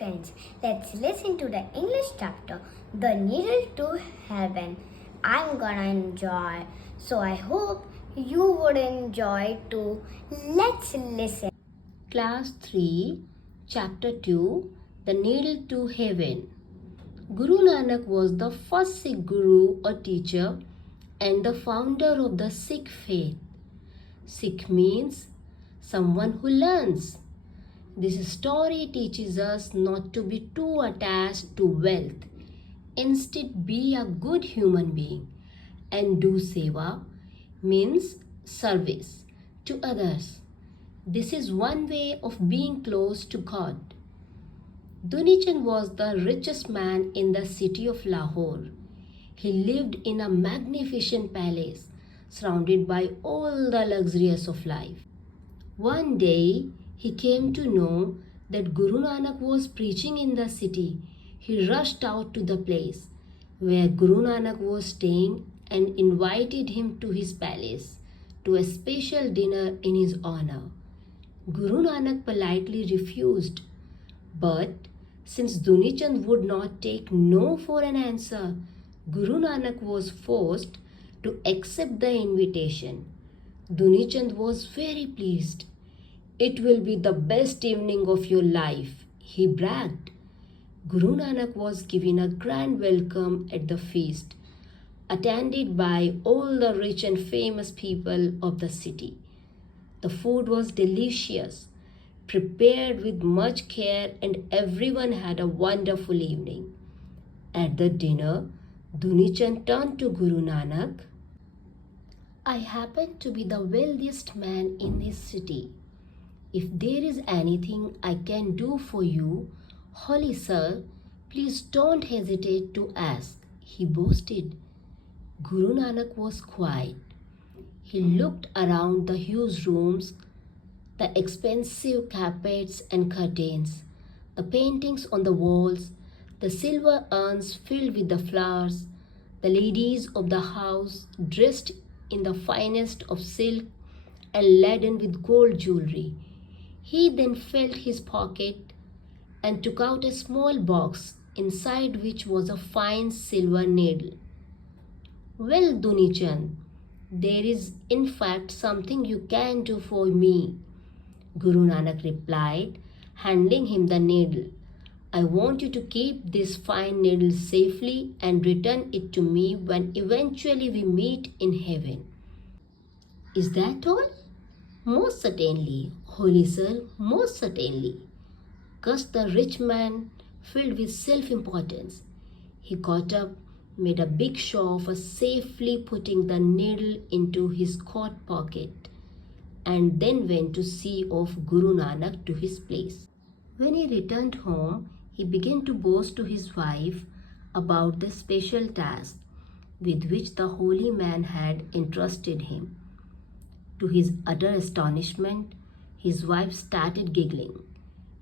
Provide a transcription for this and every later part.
friends, let's listen to the English chapter, The Needle to Heaven. I'm gonna enjoy, so I hope you would enjoy too. Let's listen. Class 3, Chapter 2, The Needle to Heaven. Guru Nanak was the first Sikh Guru or teacher and the founder of the Sikh faith. Sikh means someone who learns. This story teaches us not to be too attached to wealth. Instead, be a good human being and do seva, means service, to others. This is one way of being close to God. Dunichand was the richest man in the city of Lahore. He lived in a magnificent palace surrounded by all the luxuries of life. One day, he came to know that Guru Nanak was preaching in the city. He rushed out to the place where Guru Nanak was staying and invited him to his palace to a special dinner in his honor. Guru Nanak politely refused, but since Dunichand would not take no for an answer, Guru Nanak was forced to accept the invitation. Dunichand was very pleased. "It will be the best evening of your life," he bragged. Guru Nanak was given a grand welcome at the feast, attended by all the rich and famous people of the city. The food was delicious, prepared with much care, and everyone had a wonderful evening. At the dinner, Dunichand turned to Guru Nanak. "I happen to be the wealthiest man in this city. If there is anything I can do for you, Holy Sir, please don't hesitate to ask," he boasted. Guru Nanak was quiet. He looked around the huge rooms, the expensive carpets and curtains, the paintings on the walls, the silver urns filled with the flowers, the ladies of the house dressed in the finest of silk and laden with gold jewelry. He then felt his pocket and took out a small box, inside which was a fine silver needle. "Well, Dunichand, there is in fact something you can do for me," Guru Nanak replied, handing him the needle. "I want you to keep this fine needle safely and return it to me when eventually we meet in heaven." "Is that all?" "Most certainly, Holy Sir, most certainly," cursed the rich man, filled with self-importance. He got up, made a big show of safely putting the needle into his coat pocket, and then went to see off Guru Nanak to his place. When he returned home, he began to boast to his wife about the special task with which the holy man had entrusted him. To his utter astonishment, his wife started giggling.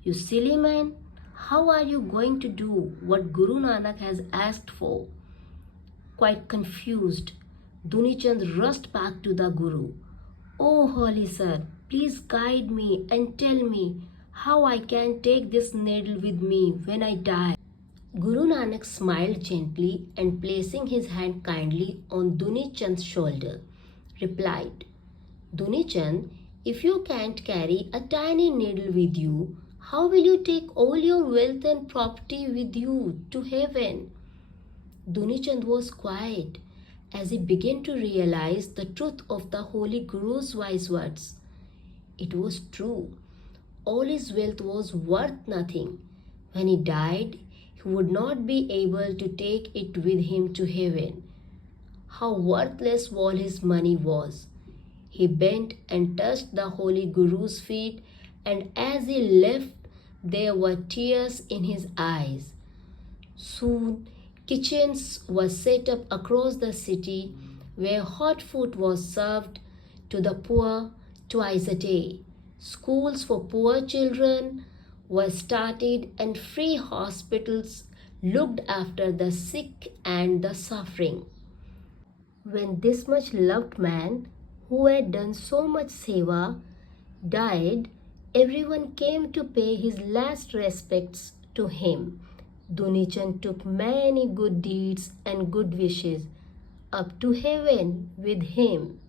"You silly man, how are you going to do what Guru Nanak has asked for?" Quite confused, Dunichand rushed back to the Guru. "Oh, Holy Sir, please guide me and tell me how I can take this needle with me when I die." Guru Nanak smiled gently and, placing his hand kindly on Dunichand's shoulder, replied, "Dunichand, if you can't carry a tiny needle with you, how will you take all your wealth and property with you to heaven?" Dunichand was quiet as he began to realize the truth of the Holy Guru's wise words. It was true. All his wealth was worth nothing. When he died, he would not be able to take it with him to heaven. How worthless all his money was. He bent and touched the Holy Guru's feet, and as he left, there were tears in his eyes. Soon, kitchens were set up across the city where hot food was served to the poor twice a day. Schools for poor children were started, and free hospitals looked after the sick and the suffering. When this much loved man, who had done so much seva, died, everyone came to pay his last respects to him. Dunichand took many good deeds and good wishes up to heaven with him.